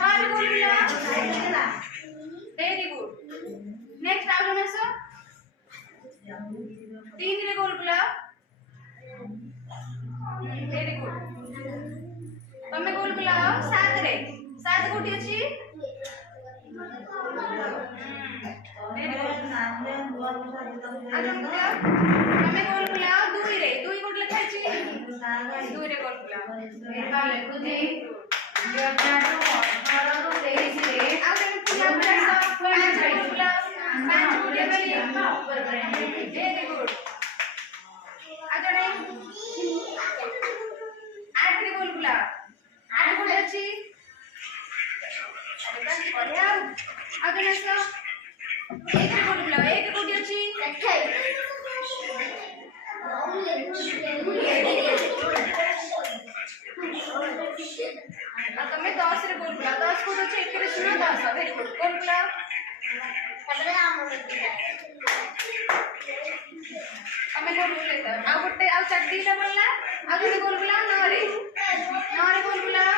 छारे गोल बुला very good next आओ जने सो 3 रे गोल बुला वेरी गुड तमे गोल बुलाओ 7 रे 7 कोठी अछि वेरी गुड तमे गोल बुलाओ 2 रे 2 कोठी लिखा अछि 2 रे गोल बुलाओ एबा लेखु जी योजना तो 23 रे आ जने पूजा बुला 5 रे बुलाओ 5 कोठी बली वेरी गुड आ जने 8 रे गोल बुलाओ 8 कोठी अछि अरे बस बढ़िया आ जने सो 1 रे गोल बुलाओ 1 कोठी अछि तमें 10 रे गोल बुलाओ 10 कोठी अछि 1 रे सुनो 10 वेरी गुड गोल बुलाओ तमें गोल बुलाओ आ गोटे आ 4 टा बोलला आ गोटे गोल बुलाओ 9 रे गोल बुलाओ